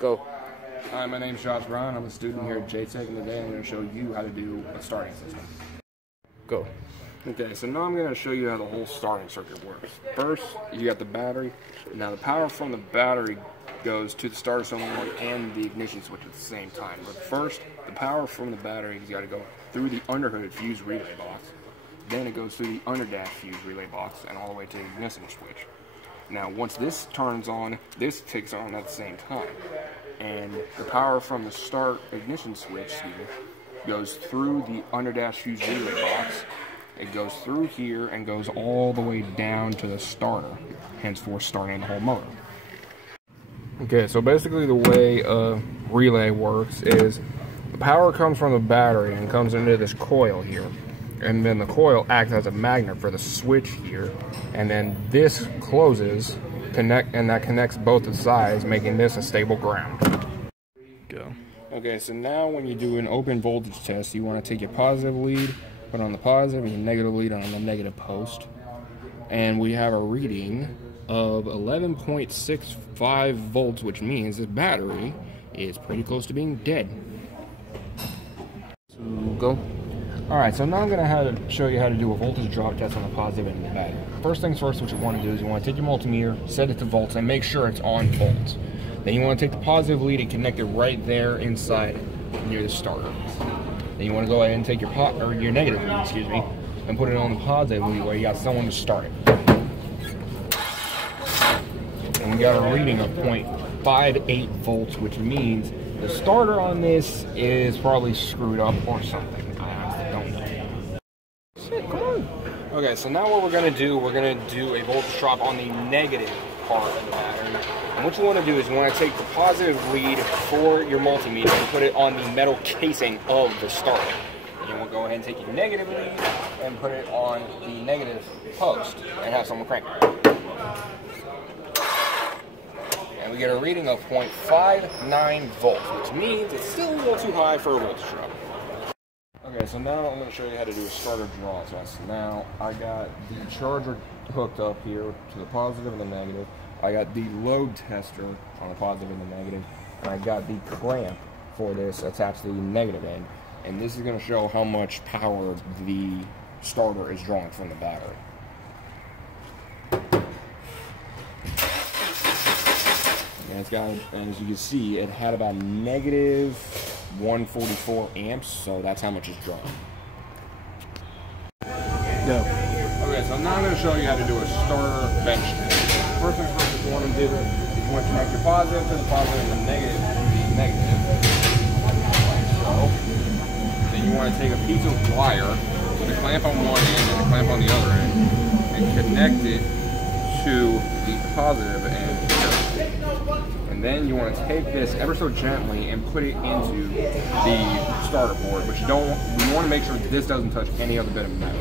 Go. Hi, my name's Josh Brown. I'm a student here at JTech, and today I'm going to show you how to do a starting system. Go. Okay, so now I'm going to show you how the whole starting circuit works. First, you got the battery. Now, the power from the battery goes to the starter solenoid and the ignition switch at the same time. But first, the power from the battery has got to go through the underhood fuse relay box. Then it goes through the underdash fuse relay box and all the way to the ignition switch. Now, once this turns on, this takes on at the same time. And the power from the start ignition switch here goes through the underdash fuse relay box. It goes through here and goes all the way down to the starter, henceforth starting the whole motor. Okay, so basically the way a relay works is the power comes from the battery and comes into this coil here. And then the coil acts as a magnet for the switch here. And then this closes, and that connects both the sides, making this a stable ground. Go. Okay, so now when you do an open voltage test, you want to take your positive lead, put on the positive, and your negative lead on the negative post. And we have a reading of 11.65 volts, which means this battery is pretty close to being dead. So go. Alright, so now I'm going to show you how to do a voltage drop test on the positive end of the battery. First things first, what you want to do is you want to take your multimeter, set it to volts, and make sure it's on volts. Then you want to take the positive lead and connect it right there inside near the starter. Then you want to go ahead and take your negative lead, excuse me, and put it on the positive lead where you got someone to start it. And we got a reading of 0.58 volts, which means the starter on this is probably screwed up or something. Shit, come on. Okay, so now what we're going to do, we're going to do a voltage drop on the negative part of the battery. And what you want to do is you want to take the positive lead for your multimeter and put it on the metal casing of the starter. And you want to go ahead and take your negative lead and put it on the negative post and have someone crank it. And we get a reading of 0.59 volts, which means it's still a little too high for a voltage drop. Okay, so now I'm going to show you how to do a starter draw test. Now, I got the charger hooked up here to the positive and the negative. I got the load tester on the positive and the negative. And I got the clamp for this attached to the negative end. And this is going to show how much power the starter is drawing from the battery. And it's got, and as you can see, it had about negative 144 amps, so that's how much it's drawing. Go. Okay, so now I'm going to show you how to do a starter bench test. First things first, what you want to do is you want to connect your positive to the positive and the negative to the negative. So, then you want to take a piece of wire with a clamp on one end and a clamp on the other end and connect it to the positive end. And then you want to take this ever so gently and put it into the starter board, but you want to make sure that this doesn't touch any other bit of metal.